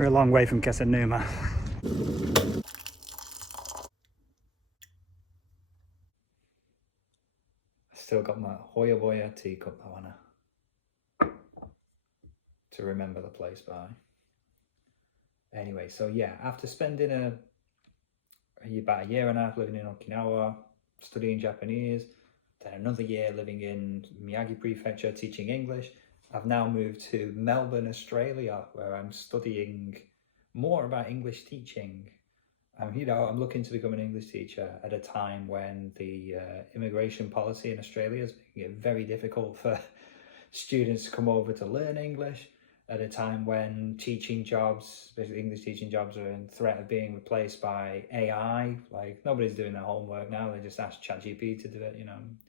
We're a long way from Kesanuma. Still got my Hoya Boya teacup, Havana, to remember the place by. Anyway, so yeah, after spending about a year and a half living in Okinawa, studying Japanese, then another year living in Miyagi Prefecture teaching English, I've now moved to Melbourne, Australia, where I'm studying more about English teaching. I'm looking to become an English teacher at a time when the immigration policy in Australia is making it very difficult for students to come over to learn English, at a time when teaching jobs, basically English teaching jobs, are in threat of being replaced by AI. Like, nobody's doing their homework now, they just ask ChatGPT to do it,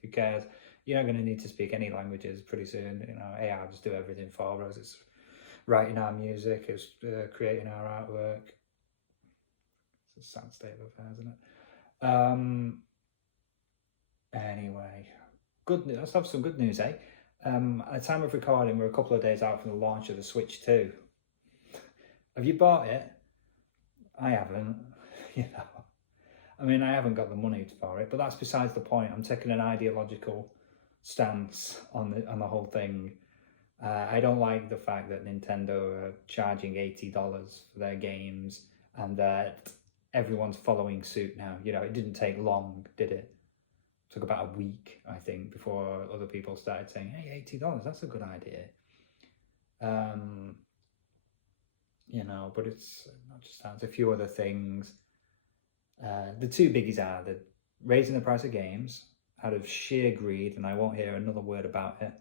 who cares? You're not going to need to speak any languages pretty soon, AI will just do everything for us. It's writing our music, it's creating our artwork. It's a sad state of affairs, isn't it? Anyway, good news. Let's have some good news, eh? At the time of recording, we're a couple of days out from the launch of the Switch 2. Have you bought it? I haven't. I haven't got the money for it, but that's besides the point. I'm taking an ideological stance on the whole thing. I don't like the fact that Nintendo are charging $80 for their games, and that everyone's following suit now. It didn't take long, did it? It took about a week, I think, before other people started saying, hey, $80, that's a good idea. But it's not just that, it's a few other things. The two biggies are the raising the price of games out of sheer greed, and I won't hear another word about it.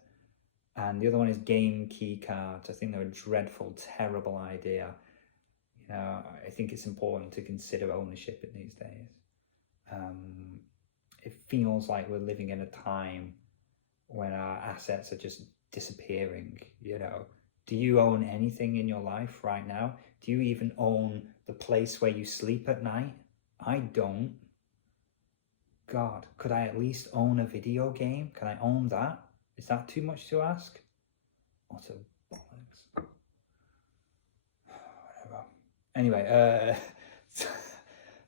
And the other one is game key cards. I think they're a dreadful, terrible idea. I think it's important to consider ownership in these days. It feels like we're living in a time when our assets are just disappearing. Do you own anything in your life right now? Do you even own the place where you sleep at night? I don't. God, could I at least own a video game? Can I own that? Is that too much to ask? What a bollocks. Whatever. Anyway,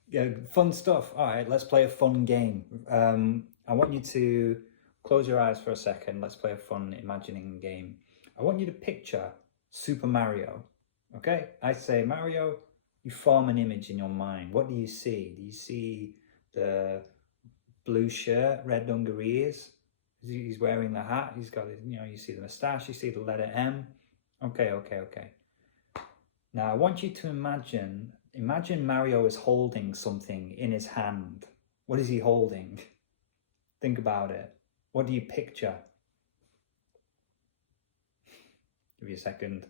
yeah, fun stuff. All right, let's play a fun game. I want you to close your eyes for a second. Let's play a fun imagining game. I want you to picture Super Mario. Okay, I say Mario, you form an image in your mind. What do you see? Do you see the blue shirt, red dungarees? He's wearing the hat. He's got, you see the moustache. You see the letter M. Okay. Now I want you to imagine Mario is holding something in his hand. What is he holding? Think about it. What do you picture? Give you a second.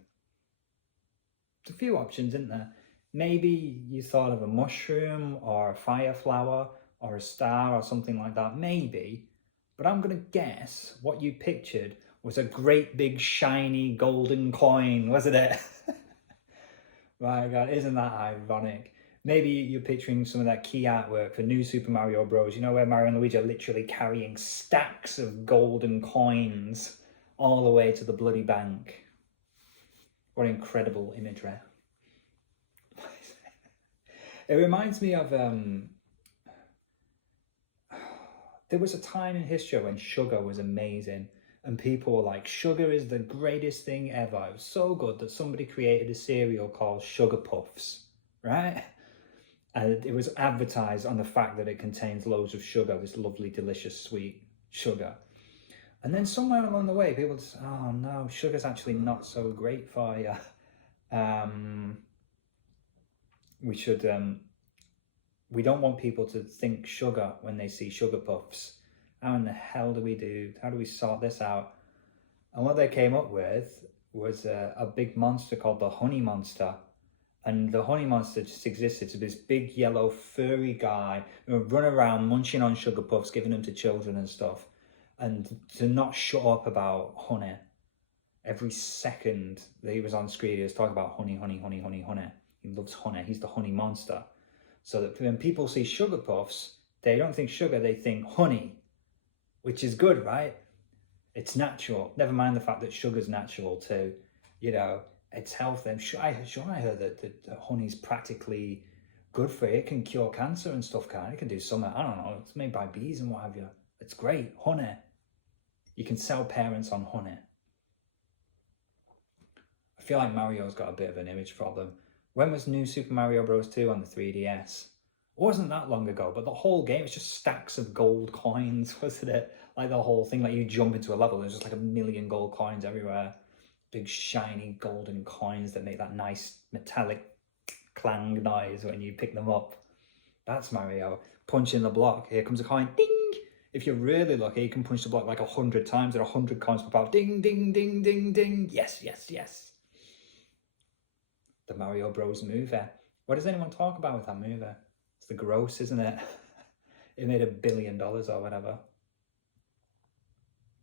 There's a few options, isn't there? Maybe you thought of a mushroom or a fire flower or a star or something like that. Maybe. But I'm going to guess what you pictured was a great big shiny golden coin, wasn't it? My God, isn't that ironic? Maybe you're picturing some of that key artwork for New Super Mario Bros. Where Mario and Luigi are literally carrying stacks of golden coins all the way to the bloody bank. What incredible imagery. It reminds me of... there was a time in history when sugar was amazing, and people were like, sugar is the greatest thing ever. It was so good that somebody created a cereal called Sugar Puffs, right? And it was advertised on the fact that it contains loads of sugar, this lovely, delicious, sweet sugar. And then somewhere along the way, people just, oh no, sugar's actually not so great for you. We don't want people to think sugar when they see Sugar Puffs. How in the hell do we sort this out? And what they came up with was a big monster called the Honey Monster. And the Honey Monster just existed. So this big yellow furry guy who would run around munching on Sugar Puffs, giving them to children and stuff. And to not shut up about honey. Every second that he was on screen, he was talking about honey. He loves honey. He's the Honey Monster. So that when people see Sugar Puffs, they don't think sugar, they think honey, which is good, right? It's natural. Never mind the fact that sugar's natural too. It's healthy. I heard that honey's practically good for it. It can cure cancer and stuff, it can do something. I don't know. It's made by bees and what have you. It's great. Honey. You can sell parents on honey. I feel like Mario's got a bit of an image problem. When was New Super Mario Bros. 2 on the 3DS? It wasn't that long ago, but the whole game was just stacks of gold coins, wasn't it? Like the whole thing, like you jump into a level, there's just like 1,000,000 gold coins everywhere. Big shiny golden coins that make that nice metallic clang noise when you pick them up. That's Mario. Punching the block. Here comes a coin. Ding! If you're really lucky, you can punch the block like 100 times and 100 coins pop out. Ding, ding, ding, ding, ding. Yes, yes, yes. The Mario Bros. Movie. What does anyone talk about with that movie? It's the gross, isn't it? It made $1 billion or whatever.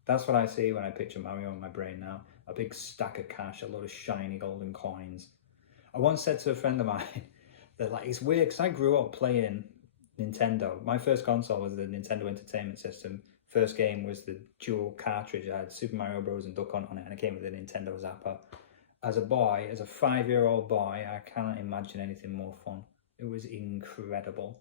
That's what I see when I picture Mario in my brain now. A big stack of cash, a lot of shiny golden coins. I once said to a friend of mine that like it's weird because I grew up playing Nintendo. My first console was the Nintendo Entertainment System. First game was the dual cartridge. I had Super Mario Bros. And Duck Hunt on it, and it came with a Nintendo Zapper. As a boy, as a 5-year-old boy, I cannot imagine anything more fun. It was incredible.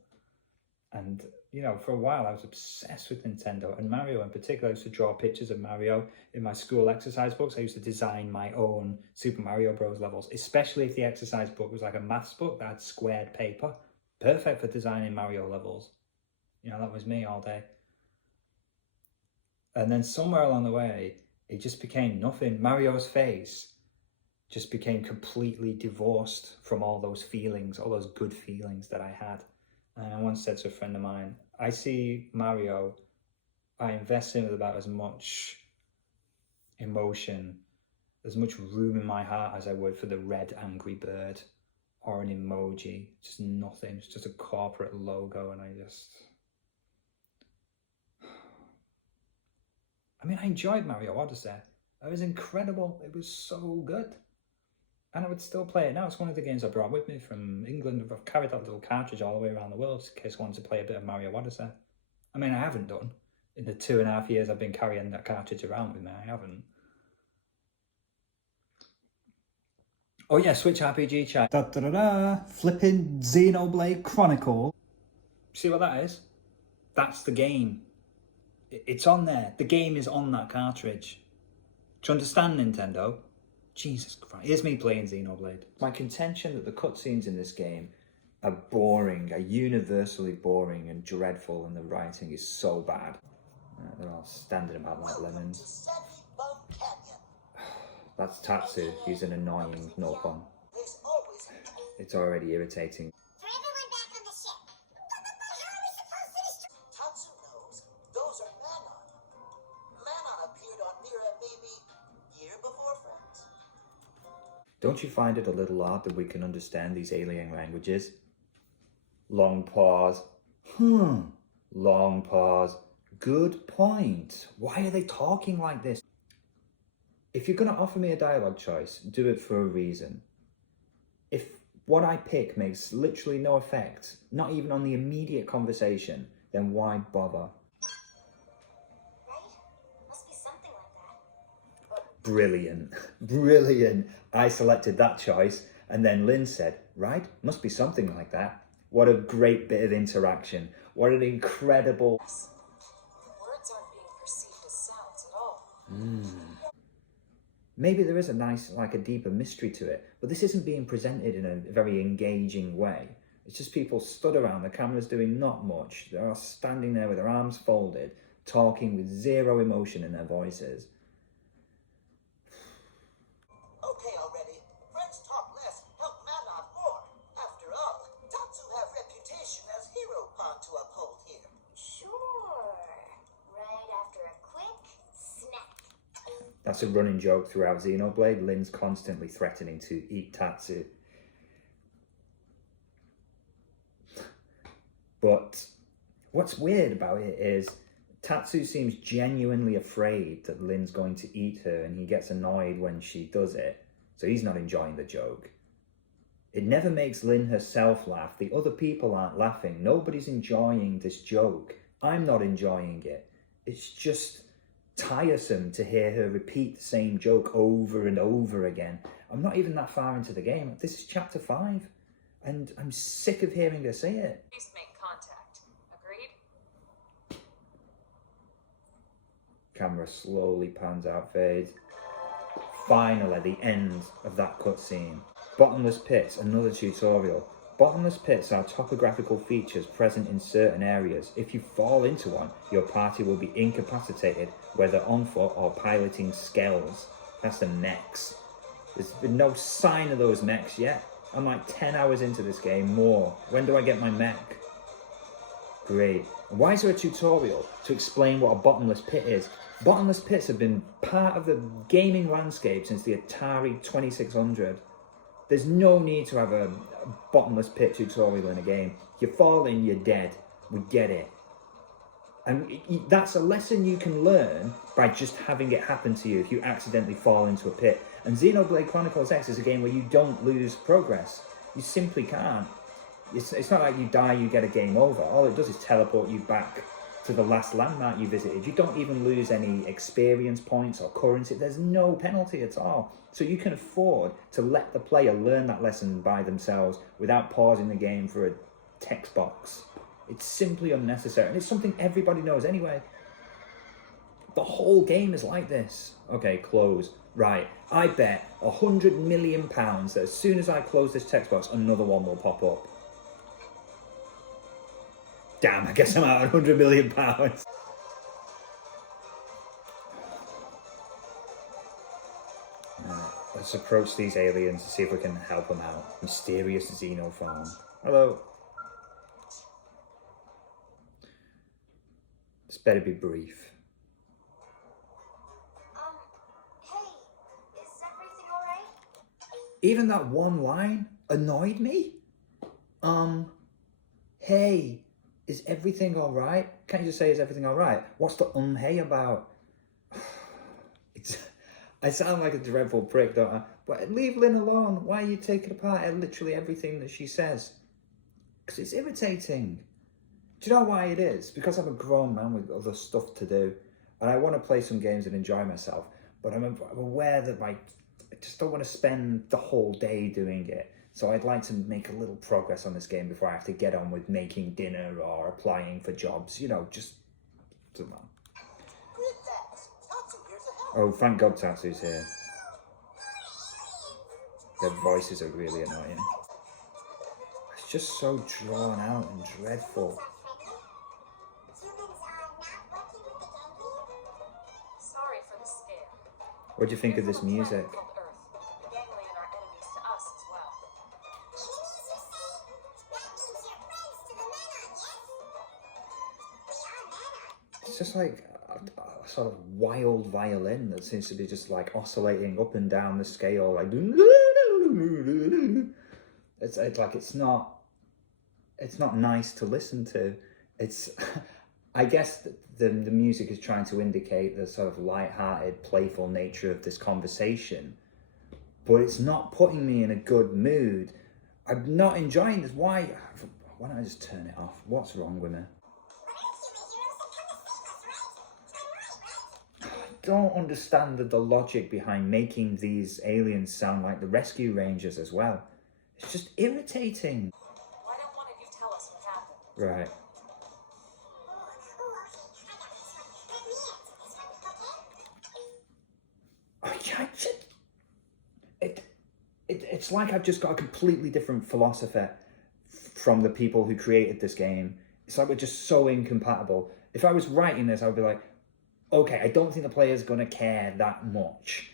And, you know, for a while I was obsessed with Nintendo and Mario in particular. I used to draw pictures of Mario in my school exercise books. I used to design my own Super Mario Bros. Levels, especially if the exercise book was like a maths book that had squared paper. Perfect for designing Mario levels. You know, that was me all day. And then somewhere along the way, it just became nothing. Mario's face just became completely divorced from all those feelings, all those good feelings that I had. And I once said to a friend of mine, I see Mario, I invest in with about as much emotion, as much room in my heart as I would for the red angry bird or an emoji. Just nothing. It's just a corporate logo. And I enjoyed Mario Odyssey. It was incredible. It was so good. And I would still play it now. It's one of the games I brought with me from England. I've carried that little cartridge all the way around the world in case I wanted to play a bit of Mario Odyssey. I mean, I haven't done. In the 2.5 years I've been carrying that cartridge around with me, I haven't. Oh yeah, Switch RPG chat. Flipping Xenoblade Chronicle. See what that is? That's the game. It's on there. The game is on that cartridge. Do you understand, Nintendo? Jesus Christ. Here's me playing Xenoblade. My contention that the cutscenes in this game are boring, are universally boring and dreadful, and the writing is so bad. They're all standing about like lemons. That's Tatsu. He's an annoying no pun. It's already irritating. Don't you find it a little odd that we can understand these alien languages? Long pause. Long pause. Good point. Why are they talking like this? If you're going to offer me a dialogue choice, do it for a reason. If what I pick makes literally no effect, not even on the immediate conversation, then why bother? Brilliant, brilliant. I selected that choice and then Lynn said, right, must be something like that. What a great bit of interaction. What an incredible... Words aren't being perceived as sounds at all. Maybe there is a deeper mystery to it, but this isn't being presented in a very engaging way. It's just people stood around, the camera's doing not much. They're all standing there with their arms folded, talking with zero emotion in their voices. Okay already. Friends talk less, help man out more. After all, Tatsu have reputation as hero pawn to uphold here. Sure. Right after a quick snack. That's a running joke throughout Xenoblade. Lynn's constantly threatening to eat Tatsu. But what's weird about it is Tatsu seems genuinely afraid that Lynn's going to eat her, and he gets annoyed when she does it. So he's not enjoying the joke. It never makes Lynn herself laugh. The other people aren't laughing. Nobody's enjoying this joke. I'm not enjoying it. It's just tiresome to hear her repeat the same joke over and over again. I'm not even that far into the game. This is chapter 5, and I'm sick of hearing her say it. Please make contact. Agreed? Camera slowly pans out, fades. Finally, the end of that cutscene. Bottomless pits, another tutorial. Bottomless pits are topographical features present in certain areas. If you fall into one, your party will be incapacitated, whether on foot or piloting skells. That's the mechs. There's been no sign of those mechs yet. I'm like 10 hours into this game, more. When do I get my mech? Great. And why is there a tutorial to explain what a bottomless pit is? Bottomless pits have been part of the gaming landscape since the Atari 2600. There's no need to have a bottomless pit tutorial in a game. You fall in, you're dead. We get it. And that's a lesson you can learn by just having it happen to you if you accidentally fall into a pit. And Xenoblade Chronicles X is a game where you don't lose progress. You simply can't. It's not like you die, you get a game over. All it does is teleport you back to the last landmark you visited. You don't even lose any experience points or currency. There's no penalty at all. So you can afford to let the player learn that lesson by themselves without pausing the game for a text box. It's simply unnecessary, and it's something everybody knows anyway. The whole game is like this. Okay, close. Right, I bet £100 million that as soon as I close this text box, another one will pop up. Damn, I guess I'm out £100 million. Let's approach these aliens to see if we can help them out. Mysterious xenophone. Hello. This better be brief. Hey, is everything alright? Even that one line annoyed me. Hey, is everything alright? Can't you just say, is everything alright? What's the hey about? I sound like a dreadful prick, don't I? But leave Lynn alone. Why are you taking apart literally everything that she says? Because it's irritating. Do you know why it is? Because I'm a grown man with other stuff to do. And I want to play some games and enjoy myself. But I'm aware that I just don't want to spend the whole day doing it. So I'd like to make a little progress on this game before I have to get on with making dinner or applying for jobs. You know, just... I don't know. Oh, thank God Tatsu's here. Their voices are really annoying. It's just so drawn out and dreadful. Sorry for the scare. What do you think of this music? The ganglion are enemies to us as well. It's just like a sort of wild violin that seems to be just like oscillating up and down the scale, like it's like it's not nice to listen to. It's I guess the music is trying to indicate the sort of light-hearted, playful nature of this conversation, but it's not putting me in a good mood. I'm not enjoying this. Why don't I just turn it off? What's wrong with me? Don't understand the logic behind making these aliens sound like the rescue rangers as well. It's just irritating. Why don't one of you tell us what happened? Right. It's like I've just got a completely different philosophy from the people who created this game. It's like we're just so incompatible. If I was writing this, I would be like, okay, I don't think the player's gonna care that much.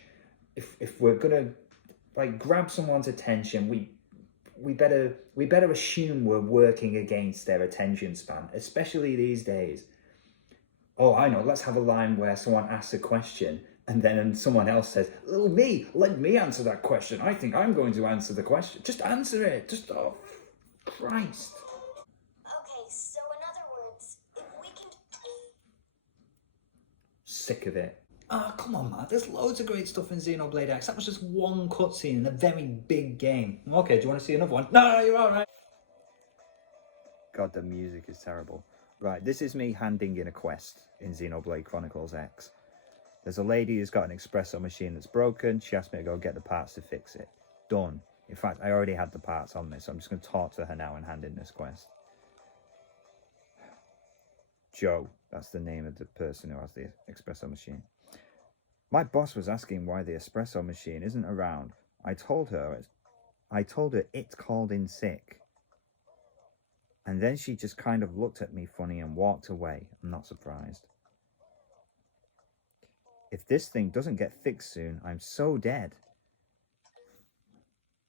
If we're gonna like grab someone's attention, we better assume we're working against their attention span, especially these days. Oh, I know. Let's have a line where someone asks a question and then someone else says, "Oh, let me answer that question. I think I'm going to answer the question." Just answer it. Just oh, Christ. Okay, so in other words, if we can... Sick of it. Oh, come on, man. There's loads of great stuff in Xenoblade X. That was just one cutscene in a very big game. Okay, do you want to see another one? No, you're all right. God, the music is terrible. Right, this is me handing in a quest in Xenoblade Chronicles X. There's a lady who's got an espresso machine that's broken. She asked me to go get the parts to fix it. Done. In fact, I already had the parts on me, so I'm just going to talk to her now and hand in this quest. Joe, that's the name of the person who has the espresso machine. My boss was asking why the espresso machine isn't around. I told her it's called in sick. And then she just kind of looked at me funny and walked away. I'm not surprised. If this thing doesn't get fixed soon, I'm so dead.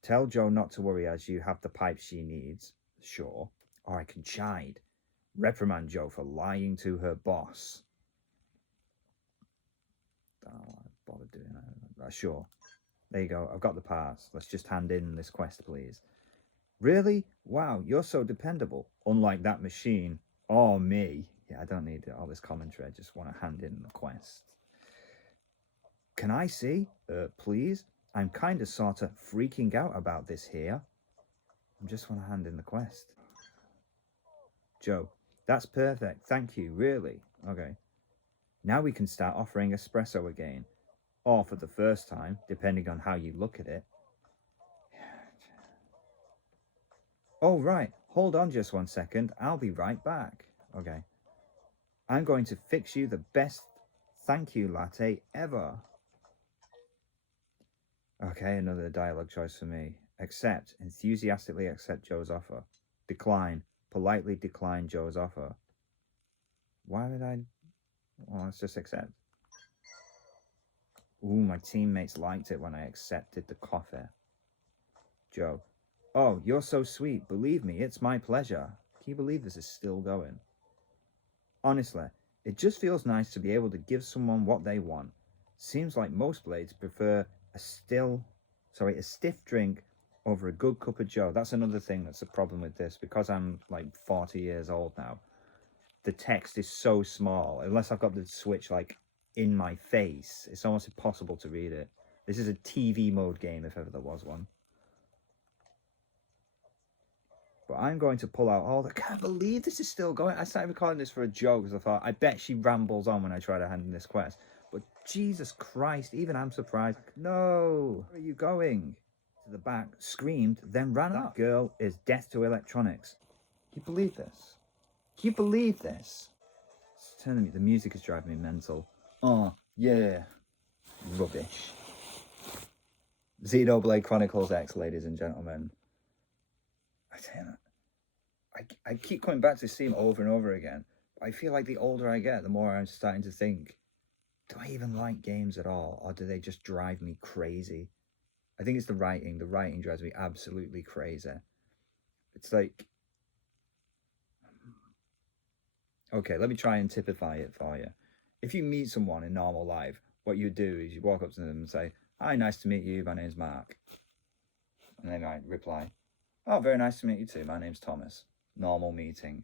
Tell Joe not to worry as you have the pipe she needs, sure, or I can chide. Reprimand Joe for lying to her boss. I don't want to bother doing that. Sure. There you go. I've got the parts. Let's just hand in this quest, please. Really? Wow, you're so dependable. Unlike that machine. Or me. Yeah, I don't need all this commentary. I just want to hand in the quest. Can I see? Please? I'm kind of sort of freaking out about this here. I just want to hand in the quest. Joe, that's perfect. Thank you, really. Okay. Now we can start offering espresso again. Or for the first time, depending on how you look at it. Oh, right. Hold on just 1 second. I'll be right back. Okay. I'm going to fix you the best thank you latte ever. Okay, another dialogue choice for me. Accept. Enthusiastically accept Joe's offer. Decline. Politely decline Joe's offer. Why would I... Well, let's just accept. Ooh, my teammates liked it when I accepted the coffee. Joe. Oh, you're so sweet. Believe me, it's my pleasure. Can you believe this is still going? Honestly, it just feels nice to be able to give someone what they want. Seems like most blades prefer a stiff drink over a good cup of Joe. That's another thing that's a problem with this. Because I'm like 40 years old now, the text is so small. Unless I've got the Switch like in my face, it's almost impossible to read it. This is a TV mode game if ever there was one. But I'm going to pull out all the... I can't believe this is still going. I started recording this for a joke because I thought, I bet she rambles on when I try to hand in this quest. But Jesus Christ, even I'm surprised. No, where are you going? To the back, screamed, then ran up. That girl is death to electronics. Can you believe this? Can you believe this? It's turning me... The music is driving me mental. Oh, yeah. Rubbish. Xenoblade Chronicles X, ladies and gentlemen. I keep coming back to this theme over and over again. I feel like the older I get, the more I'm starting to think, do I even like games at all? Or do they just drive me crazy? I think it's the writing. The writing drives me absolutely crazy. It's like... Okay, let me try and typify it for you. If you meet someone in normal life, what you do is you walk up to them and say, "Hi, nice to meet you. My name's Mark." And they might reply, "Oh, very nice to meet you too. My name's Thomas." Normal meeting.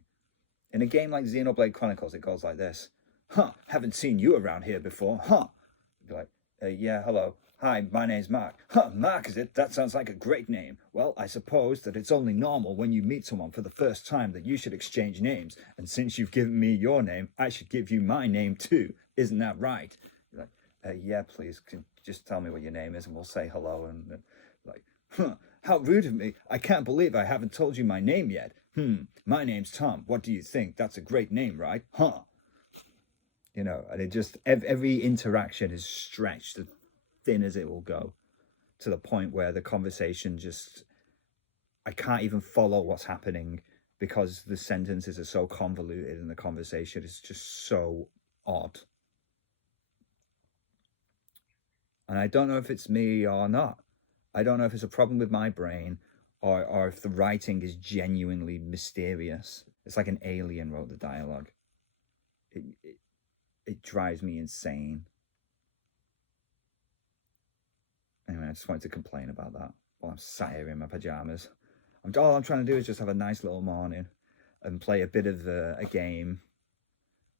In a game like Xenoblade Chronicles, it goes like this. "Huh, haven't seen you around here before, huh?" You'd be like, "Yeah, hello. Hi, my name's Mark." "Huh, Mark, is it? That sounds like a great name. Well, I suppose that it's only normal when you meet someone for the first time that you should exchange names. And since you've given me your name, I should give you my name too. Isn't that right?" You're like, "Yeah, please, just tell me what your name is and we'll say hello." And like, "Huh, how rude of me. I can't believe I haven't told you my name yet. My name's Tom. What do you think? That's a great name, right? Huh?" You know, and it just, every interaction is stretched as thin as it will go, to the point where the conversation just, I can't even follow what's happening because the sentences are so convoluted and the conversation is just so odd. And I don't know if it's me or not. I don't know if it's a problem with my brain or if the writing is genuinely mysterious. It's like an alien wrote the dialogue. It drives me insane. Anyway, I just wanted to complain about that while I'm sat here in my pajamas. All I'm trying to do is just have a nice little morning and play a bit of a game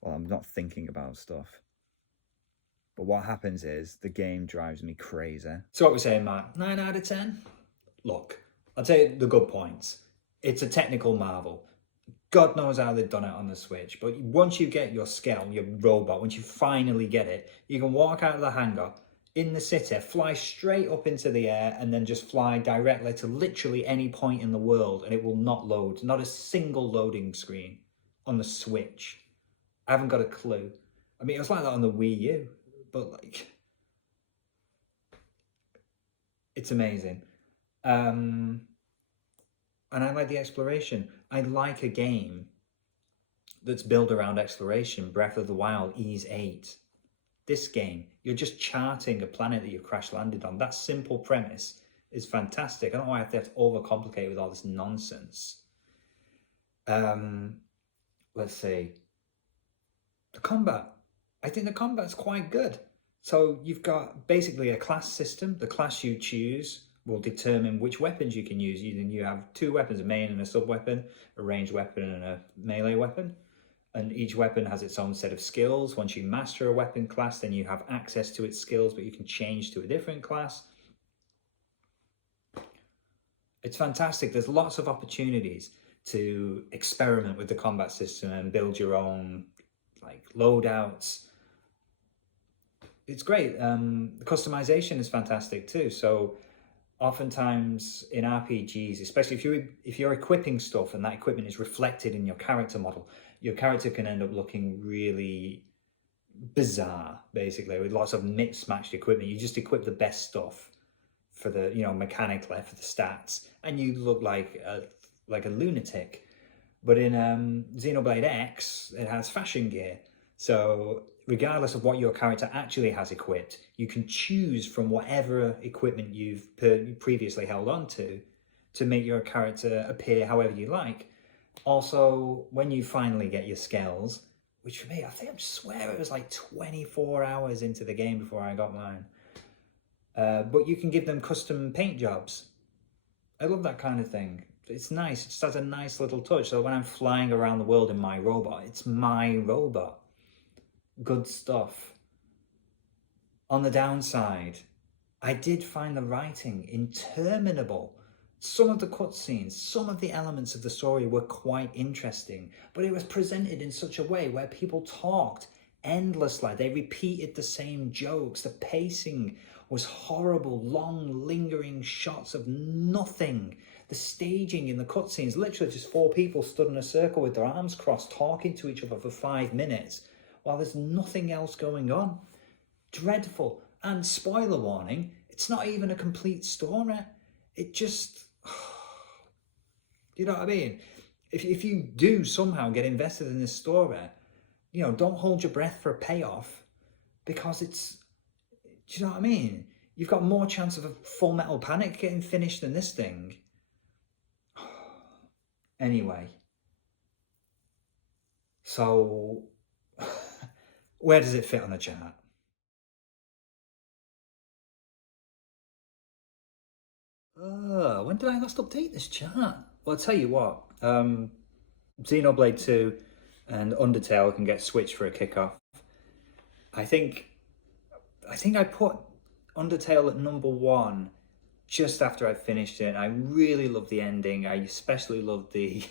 while I'm not thinking about stuff. But what happens is the game drives me crazy. So what we're saying, Matt, 9 out of 10? Look, I'll tell you the good points. It's a technical marvel. God knows how they've done it on the Switch, but once you get your Skell, your robot, once you finally get it, you can walk out of the hangar in the city, fly straight up into the air, and then just fly directly to literally any point in the world, and it will not load. Not a single loading screen on the Switch. I haven't got a clue. I mean, it was like that on the Wii U, but like, it's amazing. And I like the exploration. I like a game that's built around exploration. Breath of the Wild, Ys 8. This game, you're just charting a planet that you've crash landed on. That simple premise is fantastic. I don't know why I have to overcomplicate with all this nonsense. Let's see. The combat. I think the combat's quite good. So you've got basically a class system. The class you choose will determine which weapons you can use. You have 2 weapons, a main and a sub-weapon, a ranged weapon and a melee weapon. And each weapon has its own set of skills. Once you master a weapon class, then you have access to its skills, but you can change to a different class. It's fantastic. There's lots of opportunities to experiment with the combat system and build your own like loadouts. It's great. The customization is fantastic too. So oftentimes in RPGs, especially if you're equipping stuff and that equipment is reflected in your character model, your character can end up looking really bizarre, basically, with lots of mismatched equipment. You just equip the best stuff for the, mechanically for the stats, and you look like a lunatic. But in Xenoblade X, it has fashion gear. So regardless of what your character actually has equipped, you can choose from whatever equipment you've previously held on to make your character appear however you like. Also, when you finally get your skills, which for me, I swear it was like 24 hours into the game before I got mine. But you can give them custom paint jobs. I love that kind of thing. It's nice. It just has a nice little touch. So when I'm flying around the world in my robot, it's my robot. Good stuff. On the downside, I did find the writing interminable. Some of the cutscenes, some of the elements of the story were quite interesting, but it was presented in such a way where people talked endlessly. They repeated the same jokes. The pacing was horrible, long, lingering shots of nothing. The staging in the cutscenes, literally just 4 people stood in a circle with their arms crossed, talking to each other for 5 minutes, while there's nothing else going on. Dreadful. And spoiler warning, it's not even a complete story. It just... You know what I mean? If you do somehow get invested in this story, don't hold your breath for a payoff, because it's... Do you know what I mean? You've got more chance of a Full Metal Panic getting finished than this thing. Anyway. So... Where does it fit on the chart? When did I last update this chart? Well, I'll tell you what. Xenoblade 2 and Undertale can get switched for a kickoff. I think I put Undertale at number 1 just after I finished it. I really loved the ending. I especially loved the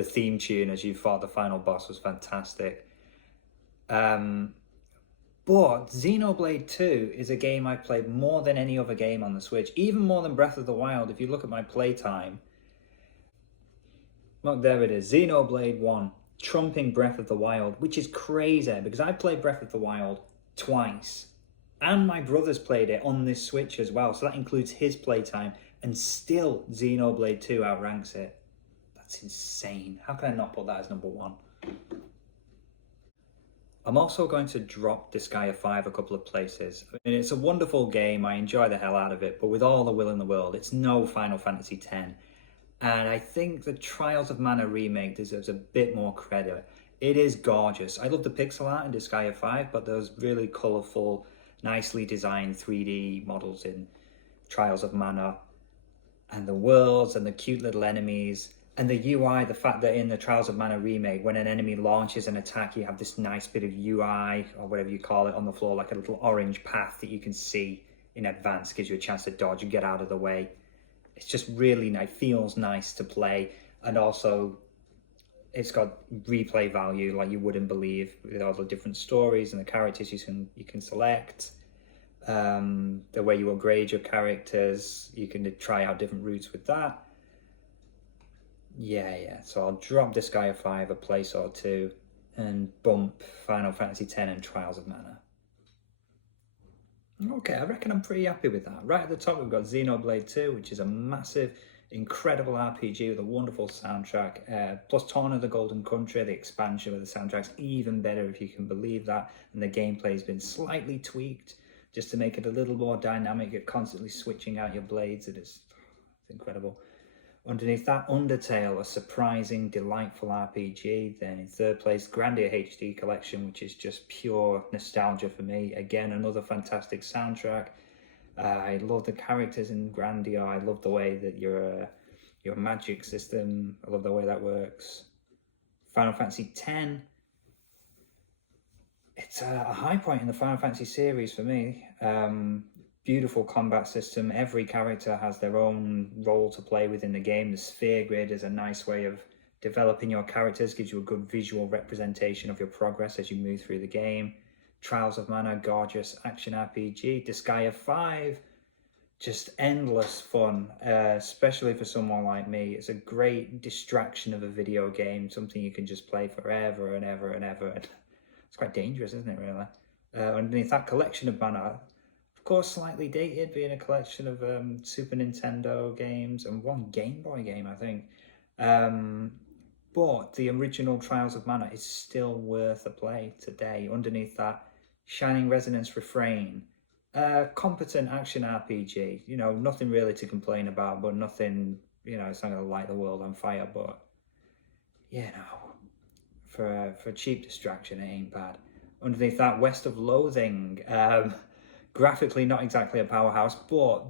theme tune as you fought the final boss. Was fantastic. But Xenoblade 2 is a game I've played more than any other game on the Switch, even more than Breath of the Wild. If you look at my playtime, look, there it is, Xenoblade 1, trumping Breath of the Wild, which is crazy because I played Breath of the Wild twice, and my brother's played it on this Switch as well, so that includes his playtime, and still Xenoblade 2 outranks it. That's insane. How can I not put that as number 1? I'm also going to drop Disgaea 5 a couple of places. I mean, it's a wonderful game, I enjoy the hell out of it, but with all the will in the world, it's no Final Fantasy X. And I think the Trials of Mana remake deserves a bit more credit. It is gorgeous. I love the pixel art in Disgaea 5, but those really colourful, nicely designed 3D models in Trials of Mana, and the worlds and the cute little enemies. And the UI, the fact that in the Trials of Mana remake, when an enemy launches an attack, you have this nice bit of UI, or whatever you call it, on the floor, like a little orange path that you can see in advance, gives you a chance to dodge and get out of the way. It's just really nice, feels nice to play, and also it's got replay value like you wouldn't believe, with all the different stories and the characters you can select. The way you upgrade your characters, you can try out different routes with that. Yeah. So I'll drop Disgaea 5 a place or two and bump Final Fantasy X and Trials of Mana. Okay, I reckon I'm pretty happy with that. Right at the top, we've got Xenoblade 2, which is a massive, incredible RPG with a wonderful soundtrack. Plus Torn of the Golden Country, the expansion with the soundtrack's even better, if you can believe that. And the gameplay's been slightly tweaked just to make it a little more dynamic. You're constantly switching out your blades. It's incredible. Underneath that, Undertale, a surprising, delightful RPG. Then in third place, Grandia HD Collection, which is just pure nostalgia for me. Again, another fantastic soundtrack. I love the characters in Grandia. I love the way that your magic system, I love the way that works. Final Fantasy X, it's a high point in the Final Fantasy series for me. Beautiful combat system. Every character has their own role to play within the game. The sphere grid is a nice way of developing your characters, gives you a good visual representation of your progress as you move through the game. Trials of Mana, gorgeous action RPG. Disgaea 5, just endless fun, especially for someone like me. It's a great distraction of a video game, something you can just play forever and ever and ever. It's quite dangerous, isn't it, really? Underneath that, Collection of Mana, of course slightly dated, being a collection of Super Nintendo games and one Game Boy game, I think. But the original Trials of Mana is still worth a play today. Underneath that, Shining Resonance Refrain, competent action RPG. You know, nothing really to complain about, but nothing, you know, it's not going to light the world on fire. But, you know, for a cheap distraction, it ain't bad. Underneath that, West of Loathing, graphically not exactly a powerhouse, but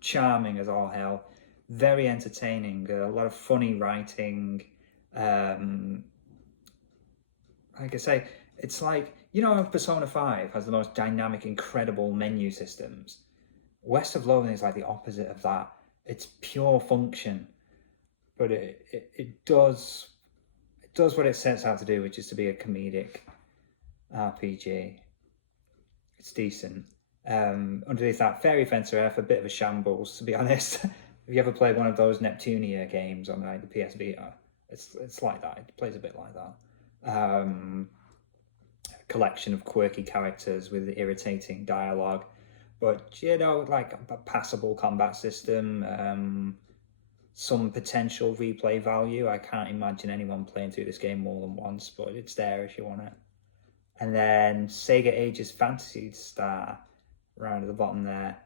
charming as all hell. Very entertaining, a lot of funny writing. Like I say, it's like, you know, Persona 5 has the most dynamic, incredible menu systems. West of Loathing is like the opposite of that. It's pure function, but it does what it sets out to do, which is to be a comedic RPG. It's decent. Underneath that, Fairy Fencer F, a bit of a shambles, to be honest. Have you ever played one of those Neptunia games on like the PS Vita? It's like that. It plays a bit like that. Collection of quirky characters with irritating dialogue, but you know, like a passable combat system. Some potential replay value. I can't imagine anyone playing through this game more than once, but it's there if you want it. And then Sega Ages Phantasy Star, around at the bottom there.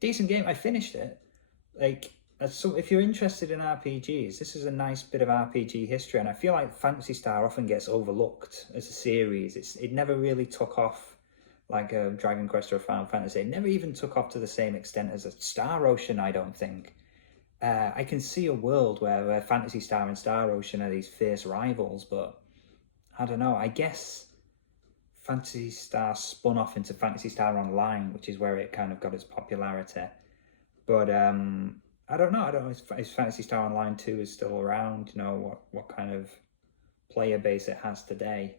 Decent game. I finished it. Like, so if you're interested in RPGs, this is a nice bit of RPG history, and I feel like Phantasy Star often gets overlooked as a series. It never really took off like a Dragon Quest or a Final Fantasy. It never even took off to the same extent as a Star Ocean, I don't think. I can see a world where Phantasy Star and Star Ocean are these fierce rivals, but I don't know. I guess Phantasy Star spun off into Phantasy Star Online, which is where it kind of got its popularity. But I don't know if Phantasy Star Online 2 is still around, you know, what kind of player base it has today.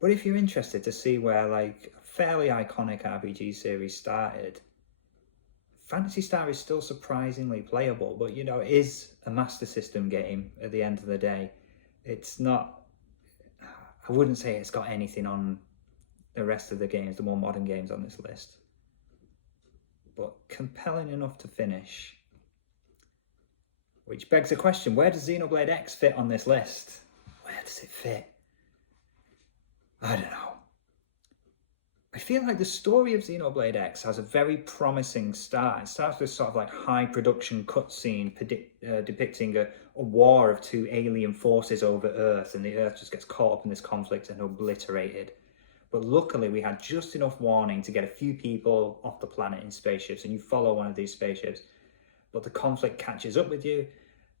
But if you're interested to see where like a fairly iconic RPG series started, Phantasy Star is still surprisingly playable, but you know, it is a Master System game at the end of the day. It's not, I wouldn't say it's got anything on the rest of the games, the more modern games on this list, but compelling enough to finish. Which begs the question, where does Xenoblade X fit on this list? Where does it fit? I don't know. I feel like the story of Xenoblade X has a very promising start. It starts with sort of like high production cutscene depicting a war of two alien forces over Earth, and the Earth just gets caught up in this conflict and obliterated. But luckily we had just enough warning to get a few people off the planet in spaceships, and you follow one of these spaceships. But the conflict catches up with you,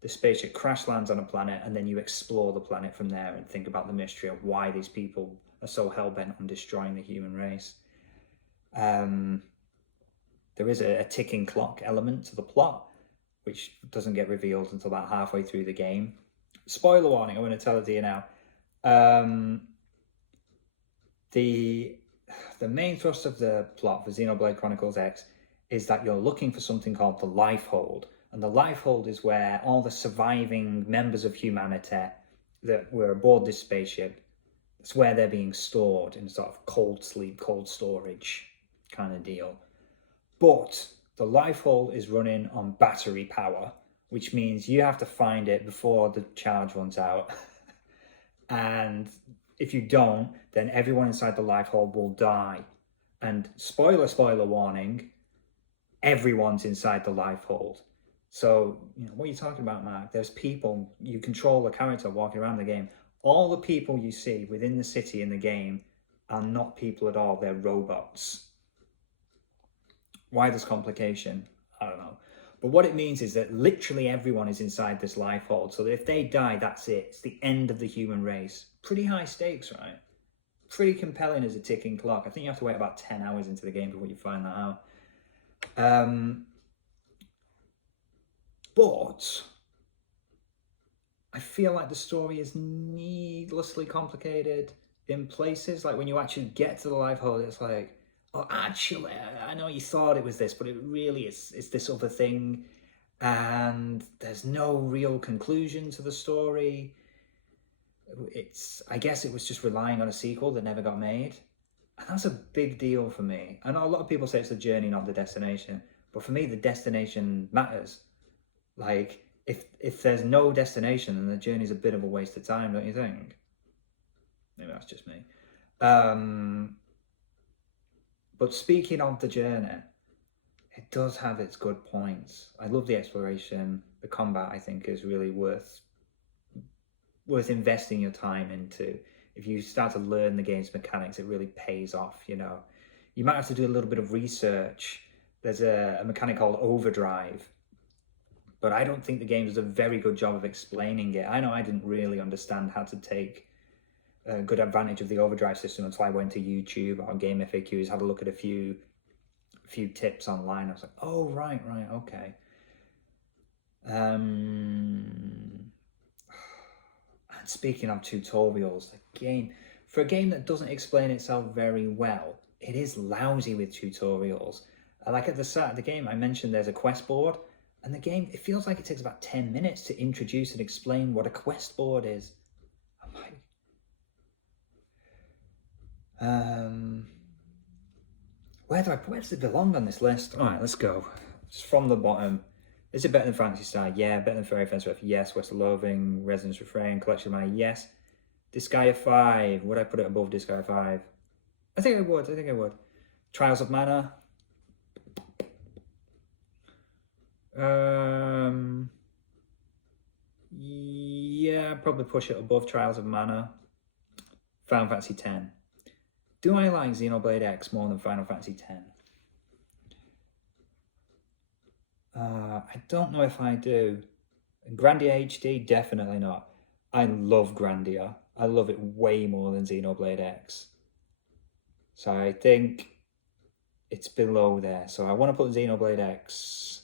the spaceship crash lands on a planet, and then you explore the planet from there and think about the mystery of why these people are so hell-bent on destroying the human race. There is a ticking clock element to the plot, which doesn't get revealed until about halfway through the game. spoiler warning, I'm going to tell it to you now. The main thrust of the plot for Xenoblade Chronicles X is that you're looking for something called the Lifehold. And the Lifehold is where all the surviving members of humanity that were aboard this spaceship, it's where they're being stored in sort of cold sleep, cold storage kind of deal. But the Lifehold is running on battery power, which means you have to find it before the charge runs out. And if you don't, then everyone inside the Lifehold will die. And spoiler warning, everyone's inside the Lifehold. So, what are you talking about, Mark? There's people, you control a character walking around the game. All the people you see within the city in the game are not people at all, they're robots. Why this complication? I don't know. But what it means is that literally everyone is inside this Lifehold. So that if they die, that's it. It's the end of the human race. Pretty high stakes, right? Pretty compelling as a ticking clock. I think you have to wait about 10 hours into the game before you find that out. But I feel like the story is needlessly complicated in places. Like when you actually get to the Lifehold, it's like, oh, actually, I know you thought it was this, but it really is. It's this other thing, and there's no real conclusion to the story. I guess it was just relying on a sequel that never got made, and that's a big deal for me. I know a lot of people say it's the journey, not the destination, but for me, the destination matters. Like, if there's no destination, then the journey's a bit of a waste of time, don't you think? Maybe that's just me. But speaking of the journey, it does have its good points. I love the exploration. The combat, I think, is really worth investing your time into. If you start to learn the game's mechanics, it really pays off, You might have to do a little bit of research. There's a mechanic called overdrive, but I don't think the game does a very good job of explaining it. I know I didn't really understand how to take good advantage of the overdrive system until I went to YouTube or Game FAQs, had a look at a few tips online. I was like, oh, right, okay. And speaking of tutorials, for a game that doesn't explain itself very well, it is lousy with tutorials. Like at the start of the game, I mentioned there's a quest board, and the game, it feels like it takes about 10 minutes to introduce and explain what a quest board is. I'm like, where does it belong on this list? All right, let's go. Just from the bottom. Is it better than Phantasy Star? Yeah. Better than Fairy Fence? Yes. West of Loathing, Resonance Refrain, Collection of Mana? Yes. Disgaea 5. Would I put it above Disgaea 5? I think I would. Trials of Mana. Yeah, probably push it above Trials of Mana. Final Fantasy X. Do I like Xenoblade X more than Final Fantasy X? I don't know if I do. Grandia HD, definitely not. I love Grandia. I love it way more than Xenoblade X. So I think it's below there. So I want to put Xenoblade X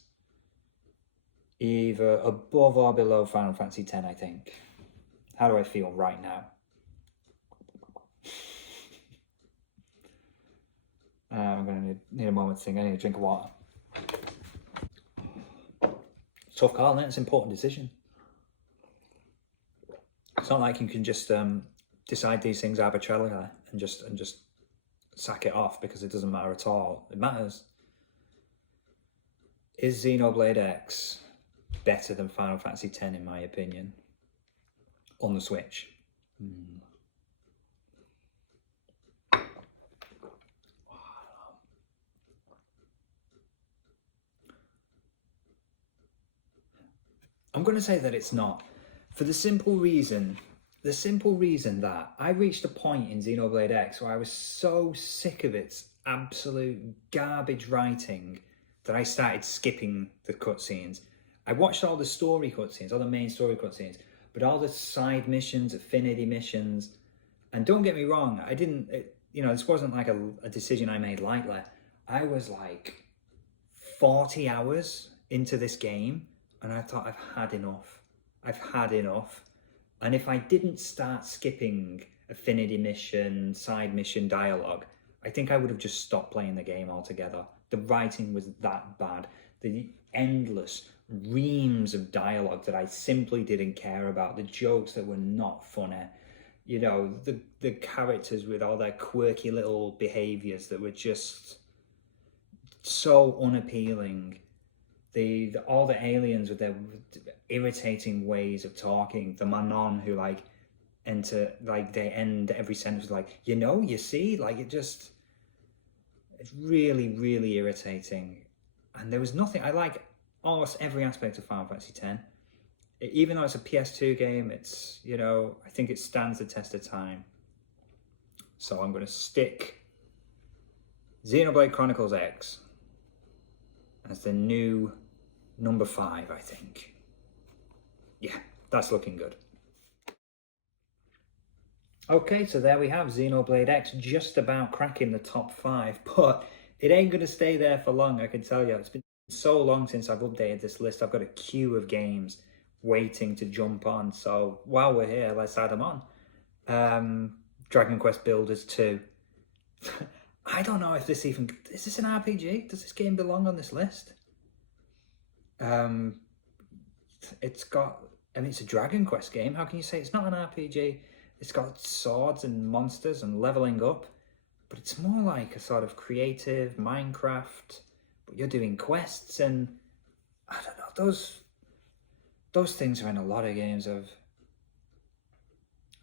either above or below Final Fantasy X, I think. How do I feel right now? I'm going to need a moment to think. I need a drink of water. Tough call, isn't it? It's an important decision. It's not like you can just decide these things arbitrarily and just sack it off because it doesn't matter at all. It matters. Is Xenoblade X better than Final Fantasy X in my opinion on the Switch? I'm going to say that it's not, for the simple reason that I reached a point in Xenoblade X where I was so sick of its absolute garbage writing that I started skipping the cutscenes. I watched all the story cutscenes, all the main story cutscenes, but all the side missions, affinity missions, and don't get me wrong, this wasn't like a decision I made lightly. I was like 40 hours into this game, and I thought, I've had enough. And if I didn't start skipping affinity mission, side mission dialogue, I think I would have just stopped playing the game altogether. The writing was that bad. The endless reams of dialogue that I simply didn't care about. The jokes that were not funny. You know, the characters with all their quirky little behaviours that were just so unappealing. All the aliens with their irritating ways of talking. The Manon who like they end every sentence like, you know, you see, like it's really, really irritating. And there was nothing, I like almost every aspect of Final Fantasy X. Even though it's a PS2 game, it's, you know, I think it stands the test of time. So I'm going to stick Xenoblade Chronicles X as the new number 5, I think. Yeah, that's looking good. Okay, so there we have Xenoblade X just about cracking the top 5, but it ain't going to stay there for long, I can tell you. It's been so long since I've updated this list. I've got a queue of games waiting to jump on, so while we're here, let's add them on. Dragon Quest Builders 2. I don't know if this even... Is this an RPG? Does this game belong on this list? It's got... I mean, it's a Dragon Quest game. How can you say it's not an RPG? It's got swords and monsters and leveling up, but it's more like a sort of creative Minecraft, but you're doing quests, and I don't know, those things are in a lot of games of...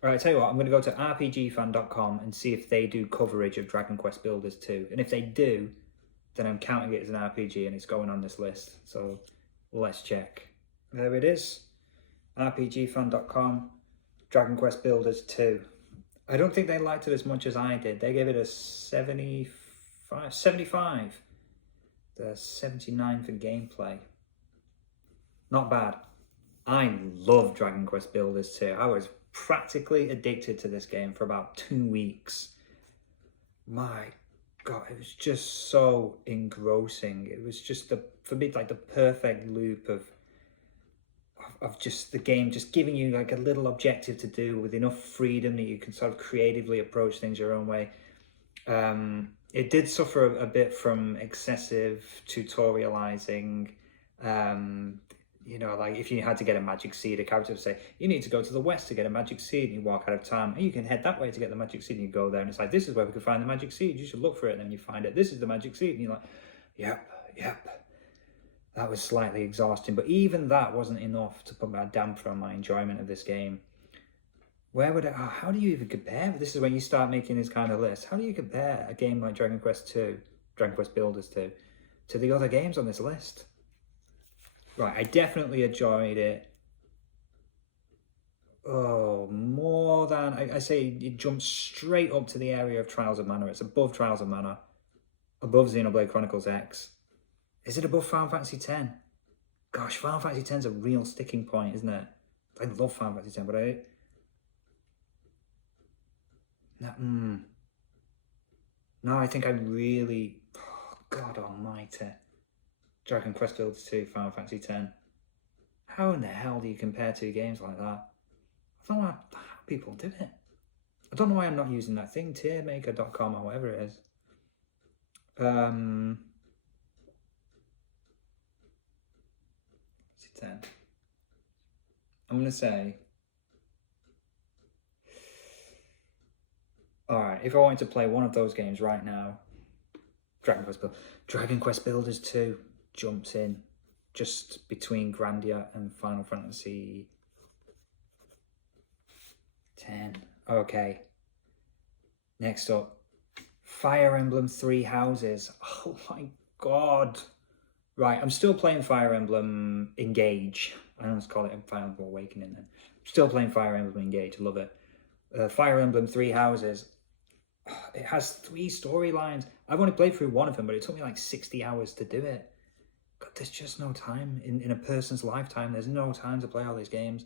Right, I tell you what, I'm going to go to rpgfan.com and see if they do coverage of Dragon Quest Builders 2, and if they do, then I'm counting it as an RPG and it's going on this list, so let's check. There it is, rpgfan.com. Dragon Quest Builders 2. I don't think they liked it as much as I did. They gave it a 75. The 79 for gameplay. Not bad. I love Dragon Quest Builders 2. I was practically addicted to this game for about 2 weeks. My God, it was just so engrossing. It was just, for me, like the perfect loop of just the game just giving you like a little objective to do with enough freedom that you can sort of creatively approach things your own way. It did suffer a bit from excessive tutorializing. You know, like if you had to get a magic seed, a character would say, you need to go to the west to get a magic seed, and you walk out of town, and you can head that way to get the magic seed, and you go there, and it's like, this is where we can find the magic seed, you should look for it, and then you find it, this is the magic seed, and you're like, yep. That was slightly exhausting, but even that wasn't enough to put a damper on my enjoyment of this game. How do you even compare? This is when you start making this kind of list. How do you compare a game like Dragon Quest 2, Dragon Quest Builders 2, to the other games on this list? Right, I definitely enjoyed it. Oh, more than, I say it jumps straight up to the area of Trials of Mana. It's above Trials of Mana, above Xenoblade Chronicles X. Is it above Final Fantasy X? Gosh, Final Fantasy X is a real sticking point, isn't it? I love Final Fantasy X, but No, I think I really... Oh, God almighty. Dragon Quest Builders 2, Final Fantasy X. How in the hell do you compare two games like that? I don't know how people do it. I don't know why I'm not using that thing, tiermaker.com or whatever it is. I'm going to say, alright, if I wanted to play one of those games right now, Dragon Quest Builders 2 jumps in just between Grandia and Final Fantasy X. Okay. Next up, Fire Emblem Three Houses. Oh my God. Right, I'm still playing Fire Emblem Engage. I almost call it Fire Emblem Awakening then. Still playing Fire Emblem Engage, love it. Fire Emblem Three Houses. It has 3 storylines. I've only played through one of them, but it took me like 60 hours to do it. God, there's just no time. In a person's lifetime, there's no time to play all these games.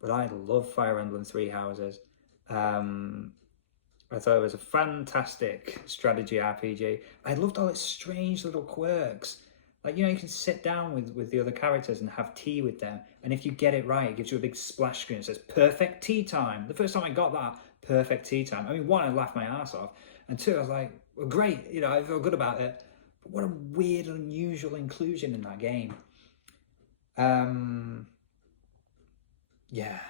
But I love Fire Emblem Three Houses. I thought it was a fantastic strategy RPG. I loved all its strange little quirks. Like, you know, you can sit down with the other characters and have tea with them. And if you get it right, it gives you a big splash screen that says, perfect tea time. The first time I got that, perfect tea time. I mean, one, I laughed my ass off. And two, I was like, well, great, you know, I feel good about it. But what a weird, unusual inclusion in that game. Yeah.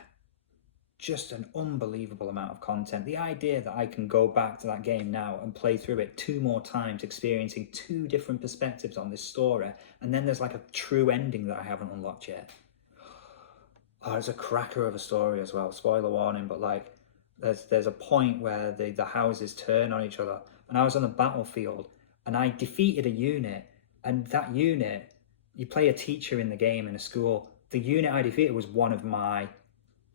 Just an unbelievable amount of content. The idea that I can go back to that game now and play through it 2 more times, experiencing 2 different perspectives on this story, and then there's like a true ending that I haven't unlocked yet. Oh, it's a cracker of a story as well. Spoiler warning, but like there's a point where the houses turn on each other, and I was on the battlefield and I defeated a unit, and that unit, you play a teacher in the game in a school. The unit I defeated was one of my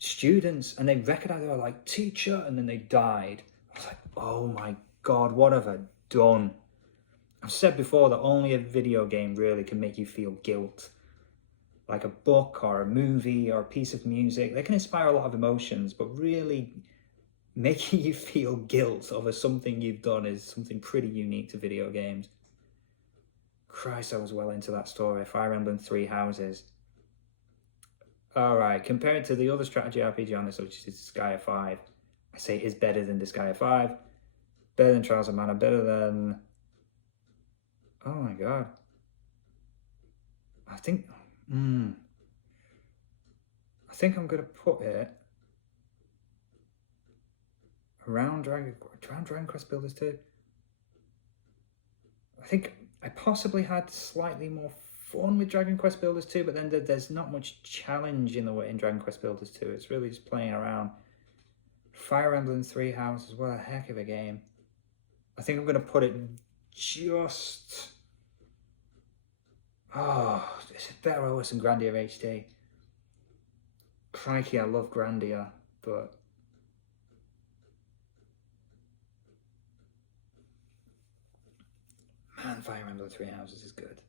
students, and they recognized, they were like, teacher, and then they died. I was like, oh my god, what have I done? I've said before that only a video game really can make you feel guilt. Like a book or a movie or a piece of music, they can inspire a lot of emotions, but really making you feel guilt over something you've done is something pretty unique to video games. Christ, I was well into that story. Fire Emblem Three Houses. Alright, compared to the other strategy RPG on this, which is Disgaea 5, I say it is better than Disgaea 5, better than Trials of Mana, better than... Oh my god. I think I'm going to put it around Dragon Quest Builders 2. I think I possibly had slightly more fun with Dragon Quest Builders 2, but then there's not much challenge in the way in Dragon Quest Builders 2. It's really just playing around. Fire Emblem Three Houses, what a heck of a game. I think I'm going to put it just... Oh, it's better OS than Grandia HD. Crikey, I love Grandia, but... Man, Fire Emblem Three Houses is good.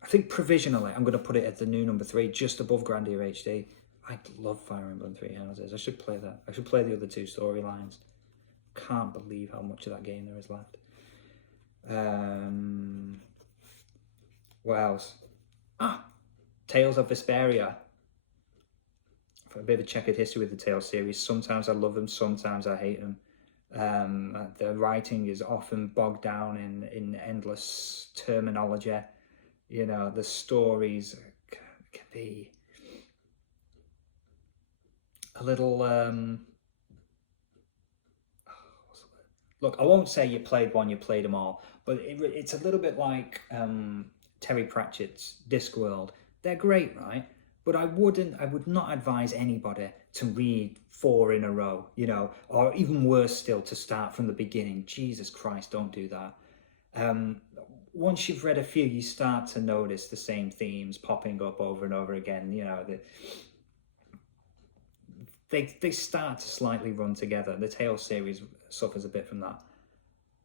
I think provisionally I'm going to put it at the new number 3, just above Grandia HD. I love Fire Emblem Three Houses. I should play that. I should play the other 2 storylines. Can't believe how much of that game there is left. What else? Tales of Vesperia. I've got a bit of a checkered history with the Tales series. Sometimes I love them, sometimes I hate them. The writing is often bogged down in endless terminology. You know, the stories can be a little... Look, I won't say you played one, you played them all, but it's a little bit like Terry Pratchett's Discworld. They're great, right? But I would not advise anybody to read 4 in a row, you know, or even worse still, to start from the beginning. Jesus Christ, don't do that. Once you've read a few, you start to notice the same themes popping up over and over again. You know, they start to slightly run together. The Tales series suffers a bit from that.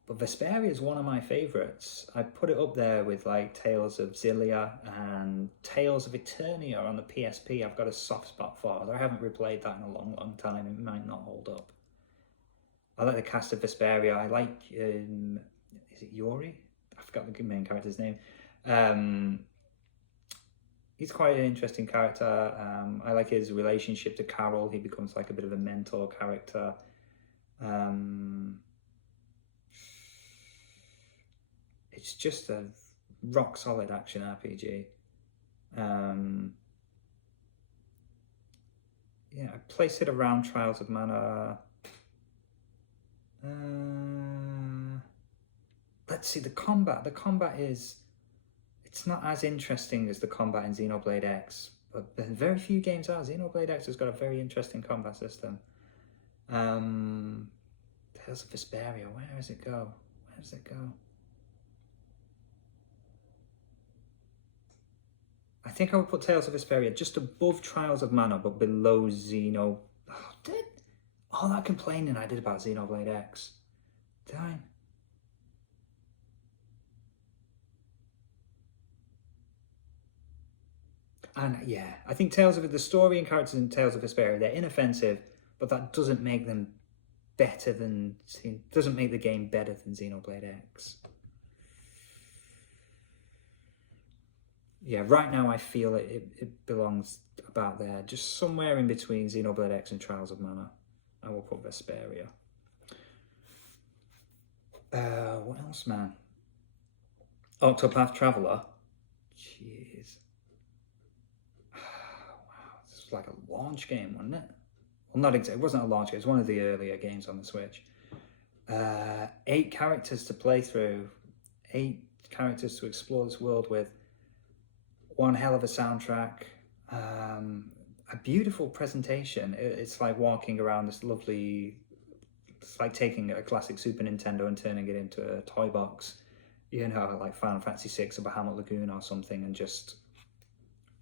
But Vesperia is one of my favourites. I put it up there with like Tales of Xillia and Tales of Eternia on the PSP. I've got a soft spot for it. I haven't replayed that in a long, long time. It might not hold up. I like the cast of Vesperia. I like, is it Yori? I forgot the main character's name. He's quite an interesting character. I like his relationship to Carol. He becomes like a bit of a mentor character. It's just a rock solid action RPG. Yeah, I place it around Trials of Mana. Let's see, the combat. The combat is... It's not as interesting as the combat in Xenoblade X, but very few games are. Xenoblade X has got a very interesting combat system. Tales of Vesperia, where does it go? Where does it go? I think I would put Tales of Vesperia just above Trials of Mana, but below Xeno... all that complaining I did about Xenoblade X. Did I? And yeah, I think the story and characters in Tales of Vesperia, they're inoffensive, but that doesn't make them better than, doesn't make the game better than Xenoblade X. Yeah, right now I feel it belongs about there, just somewhere in between Xenoblade X and Trials of Mana. I will put Vesperia. What else, man? Octopath Traveler. Jeez. Wow, this was like a launch game, wasn't it? Well, not exactly. It wasn't a launch game. It was one of the earlier games on the Switch. 8 characters to play through. 8 characters to explore this world with. One hell of a soundtrack. A beautiful presentation. It's like walking around this lovely... It's like taking a classic Super Nintendo and turning it into a toy box. You know, like Final Fantasy VI or Bahamut Lagoon or something, and just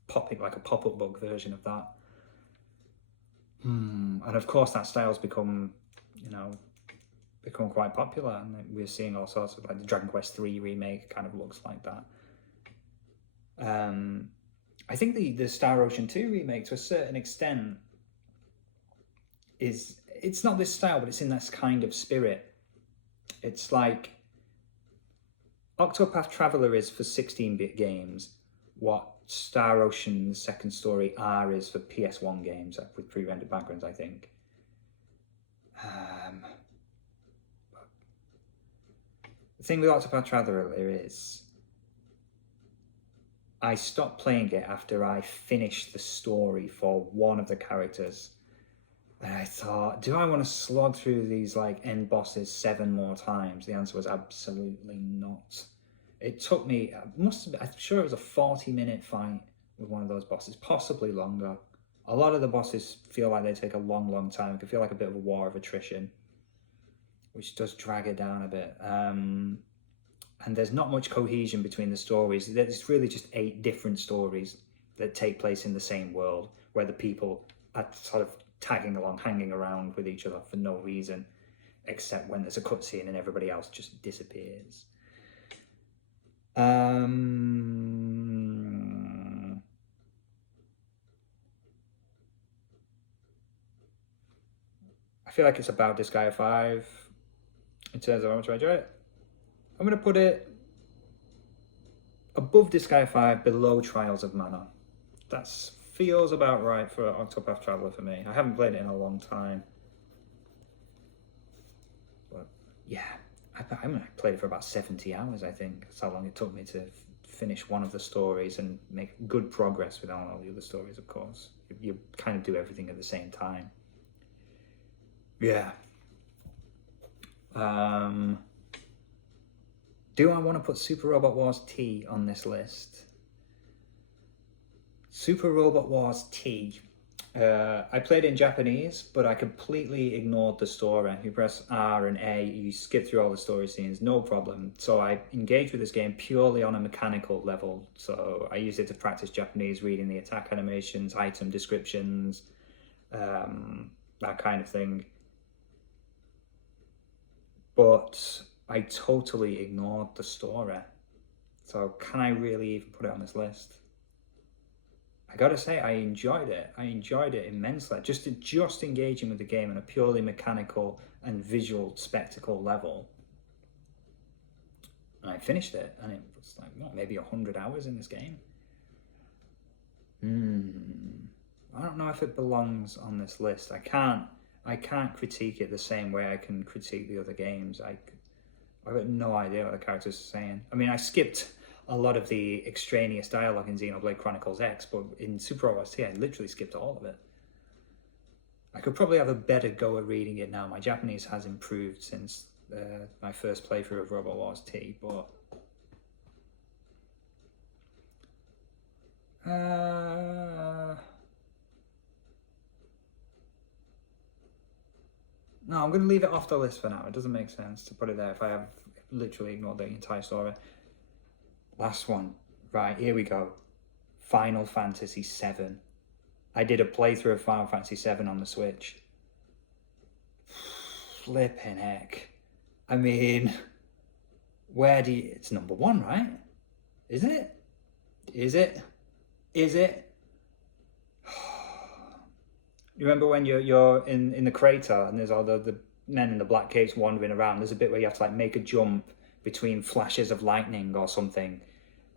popping like a pop-up book version of that. And of course that style's become quite popular, and we're seeing all sorts of, like, the Dragon Quest III remake kind of looks like that. I think the Star Ocean 2 remake, to a certain extent, it's not this style, but it's in this kind of spirit. It's like Octopath Traveler is for 16-bit games what Star Ocean's Second Story R is for PS1 games with pre-rendered backgrounds, I think. The thing with Octopath Traveler is I stopped playing it after I finished the story for one of the characters. And I thought, do I want to slog through these like end bosses 7 more times? The answer was absolutely not. It took me, I'm sure it was a 40-minute fight with one of those bosses, possibly longer. A lot of the bosses feel like they take a long time. It can feel like a bit of a war of attrition, which does drag it down a bit. And there's not much cohesion between the stories. There's really just 8 different stories that take place in the same world, where the people are sort of tagging along, hanging around with each other for no reason, except when there's a cutscene and everybody else just disappears. I feel like it's about Disgaea 5 in terms of how much I enjoy it. I'm going to put it above Disgaea 5, below Trials of Mana. That feels about right for Octopath Traveler for me. I haven't played it in a long time. But yeah, I played it for about 70 hours, I think. That's how long it took me to finish one of the stories and make good progress with all the other stories, of course. You kind of do everything at the same time. Yeah. Do I want to put Super Robot Wars T on this list? Super Robot Wars T. I played it in Japanese, but I completely ignored the story. You press R and A, you skip through all the story scenes, no problem. So I engaged with this game purely on a mechanical level. So I used it to practice Japanese, reading the attack animations, item descriptions, that kind of thing. But I totally ignored the story. So can I really even put it on this list? I gotta say, I enjoyed it. I enjoyed it immensely. Just engaging with the game on a purely mechanical and visual spectacle level. And I finished it, and it was like, what, maybe 100 hours in this game? I don't know if it belongs on this list. I can't critique it the same way I can critique the other games. I've got no idea what the characters are saying. I mean, I skipped a lot of the extraneous dialogue in Xenoblade Chronicles X, but in Super Robot Wars T, I literally skipped all of it. I could probably have a better go at reading it now. My Japanese has improved since my first playthrough of Robot Wars T, but... No, I'm going to leave it off the list for now. It doesn't make sense to put it there if I have literally ignored the entire story. Last one. Right, here we go. Final Fantasy VII. I did a playthrough of Final Fantasy VII on the Switch. Flipping heck. I mean, where do you... It's number 1, right? Isn't it? Is it? Is it? You remember when you're in the crater and there's all the men in the black capes wandering around, there's a bit where you have to like make a jump between flashes of lightning or something,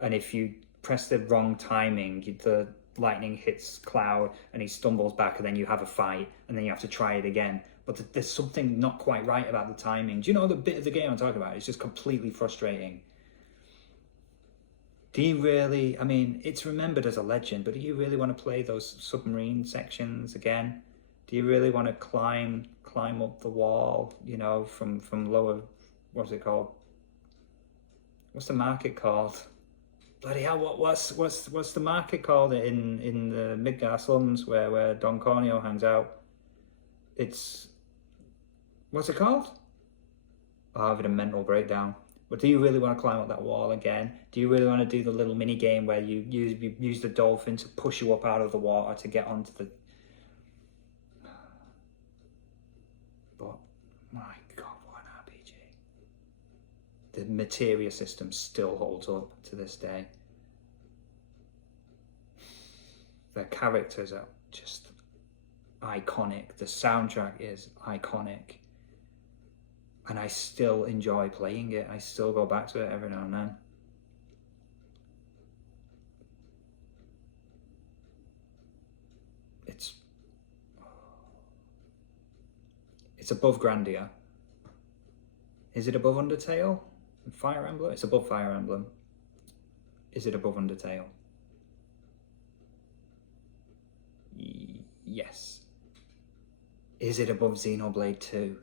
and if you press the wrong timing, the lightning hits Cloud and he stumbles back, and then you have a fight, and then you have to try it again. But there's something not quite right about the timing. Do you know the bit of the game I'm talking about? It's just completely frustrating. Do you really, I mean, it's remembered as a legend, but do you really want to play those submarine sections again? Do you really want to climb up the wall, you know, from lower, what's it called? What's the market called? Bloody hell, what's the market called in the Midgar slums where Don Corneo hangs out? It's, what's it called? I'm having a mental breakdown. But do you really want to climb up that wall again? Do you really want to do the little mini game where you use the dolphin to push you up out of the water to get onto the... But, my God, what an RPG. The materia system still holds up to this day. The characters are just iconic. The soundtrack is iconic. And I still enjoy playing it. I still go back to it every now and then. It's above Grandia. Is it above Undertale? Fire Emblem? It's above Fire Emblem. Is it above Undertale? Yes. Is it above Xenoblade 2?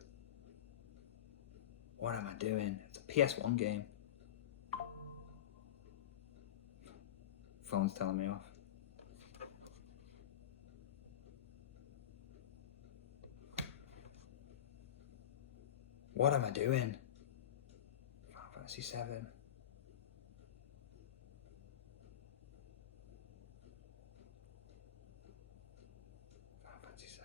What am I doing? It's a PS1 game. Phone's telling me off. What am I doing? Final Fantasy 7. Final Fantasy 7.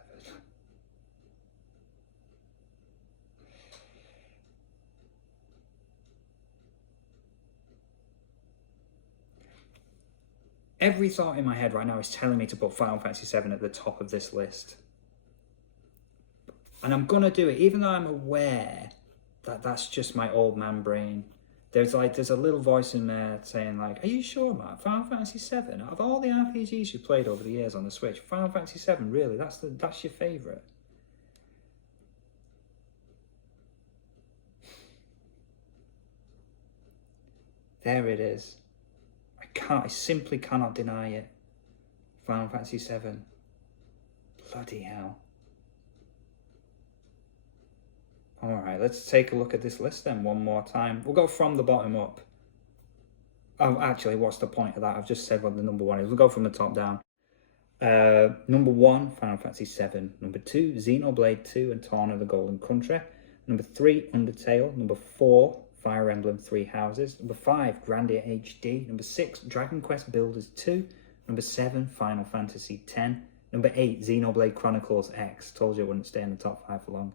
Every thought in my head right now is telling me to put Final Fantasy 7 at the top of this list. And I'm gonna do it, even though I'm aware that that's just my old man brain. There's a little voice in there saying like, are you sure, Matt? Final Fantasy 7? Out of all the RPGs you played over the years on the Switch, Final Fantasy 7, really? That's your favourite? There it is. I simply cannot deny it. Final Fantasy 7. Bloody hell. Alright, let's take a look at this list then one more time. We'll go from the bottom up. Oh, actually, what's the point of that? I've just said what the number one is. We'll go from the top down. Number 1, Final Fantasy 7. Number 2, Xenoblade 2 and Torn of the Golden Country. Number 3, Undertale. Number 4, Fire Emblem 3 Houses. Number 5, Grandia HD. Number 6, Dragon Quest Builders 2. Number 7, Final Fantasy X. Number 8, Xenoblade Chronicles X. Told you it wouldn't stay in the top 5 for long.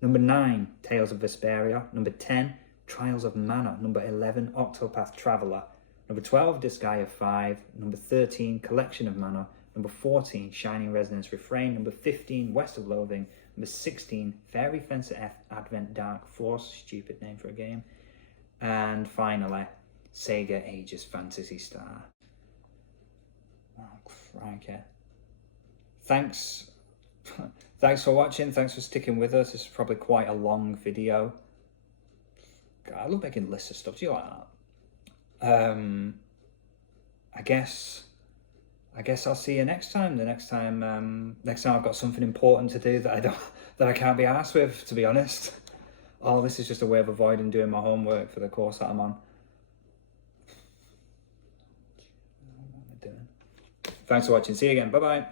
Number 9, Tales of Vesperia. Number 10, Trials of Mana. Number 11, Octopath Traveler. Number 12, Disgaea 5. Number 13, Collection of Mana. Number 14, Shining Resonance Refrain. Number 15, West of Loathing. Number 16, Fairy Fencer F Advent Dark Force. Stupid name for a game. And finally, Sega Aegis Phantasy Star. Oh, crikey. Thanks for watching. Thanks for sticking with us. This is probably quite a long video. God, I love making lists of stuff. Do you like that? I guess I'll see you next time. Next time I've got something important to do that I can't be arsed with, to be honest. Oh, this is just a way of avoiding doing my homework for the course that I'm on. What am I doing? Thanks for watching. See you again. Bye bye.